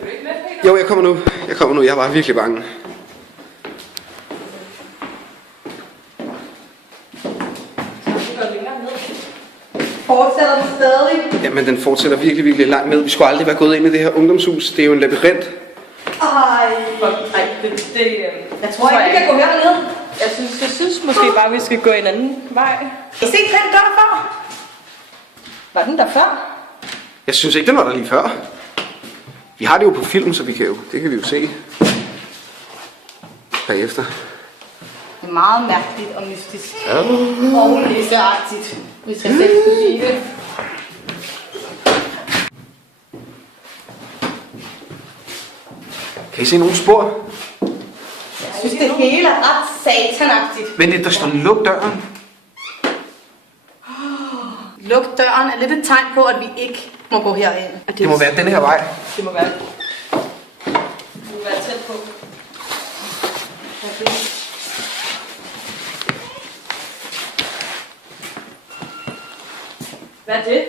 Skal du ikke med, Peter? Jo, jeg kommer nu. Jeg var virkelig bange. Fortsætter den stadig? Jamen, den fortsætter virkelig, virkelig langt ned. Vi skulle aldrig være gået ind i det her ungdomshus. Det er jo en labyrint. Ej, jeg tror ikke, vi kan gå herned. Jeg synes måske bare, vi skal gå en anden vej. Har I set den dør før? Var den der før? Jeg synes ikke, den var der lige før. Vi har det jo på film, så det kan vi jo se bagefter. Det er meget mærkeligt og mystisk. Ja. Og læseagtigt, hvis jeg selv skulle sige det. Kan I se nogle spor? Jeg synes, det hele er ret satanagtigt. Vent lidt, der står luk døren. Luk døren er lidt et tegn på, at vi ikke må gå herind. Det må være den her vej. Det må være. Det må være tæt på. Okay. Hvad er det?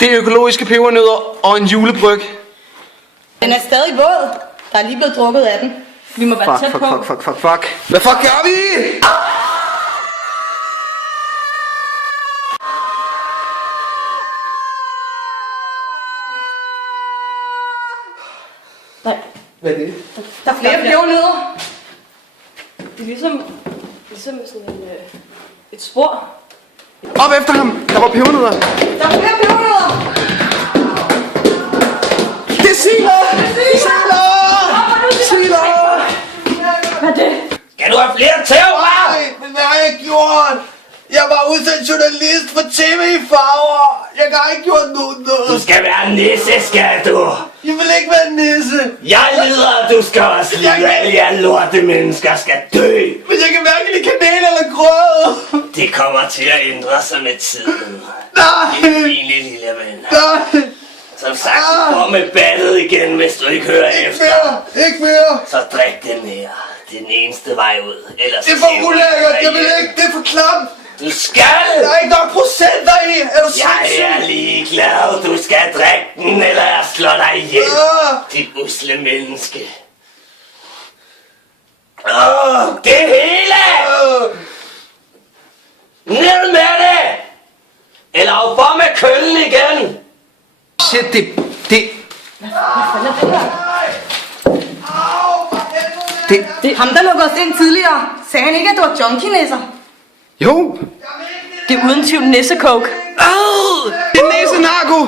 Det er økologiske pebernødder og en julebryg. Den er stadig våd. Der er lige blevet drukket af den. Vi må være tæt på. Fuck. Hvad fuck gør vi? Nej. Hvad er det? Der er flere pebernødder. Det er ligesom sådan et spor. Op efter ham! Der var pebernødder. Der er flere pebernødder. Det er Siler! Siler! Hvad er det? Skal du have flere tæver? Nej, men hvad har jeg gjort? Jeg var udsendt journalist for TV i Farver. Jeg har ikke gjort noget. Du skal være nisse, skal du. Jeg vil ikke være nisse. Jeg lider, at du skal også lide. Alle jer lorte mennesker skal dø. Men jeg kan hverken lide kanel eller grød. Det kommer til at ændre sig med tiden. Nej. Din fine lille ven. Nej. Som sagt, du går med battet igen, hvis du ikke hører Ikke efter. mere. Ikke mere. Så drik det mere. Det er den eneste vej ud. Ellers Det er for ulækkert. Jeg vil ikke. Det er for klamt. Du skal! Der er ikke nok procenter i. Er du Jeg sindssyg? er ligeglad. Du skal drikke den, eller jeg slår dig ihjel. Dit usle menneske. Det hele! Ned med det! Eller op for med køllen igen! Shit, det... Ham, der lukkede os ind tidligere, sagde han ikke, at det var junkie-nisser? Jo! Det er uden tvivl nissecoke. Det er næse-narko!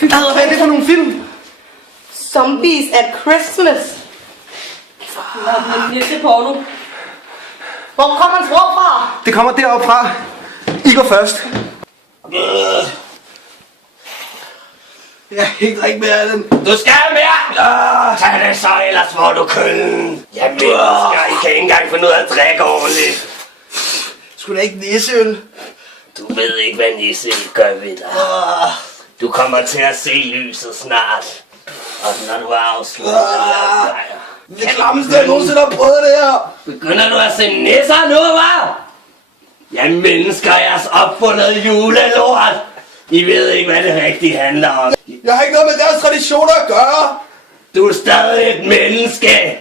Hvad er det for nogle film? Zombies at Christmas. Nisseporno. Hvor kommer hans råb fra? Det kommer deroppe fra. I går først. Jeg kan ikke drikke mere af den. Du skal have mere! Tag det så, ellers får du køllen. Jeg mennesker, I kan ikke engang finde ud af at drikke ordentligt. Skulle da ikke nisseøl? Du ved ikke, hvad nisse gør ved dig. Du kommer til at se lyset snart. Og når du er afsluttet, Det klammeste, jeg nogensinde har prøvet det her. begynder du at se nisser nu, hva'? Jeg mennesker jeres opfundet julelort. I ved ikke, hvad det rigtigt handler om. Jeg har ikke noget med deres traditioner at gøre. Du er stadig et menneske.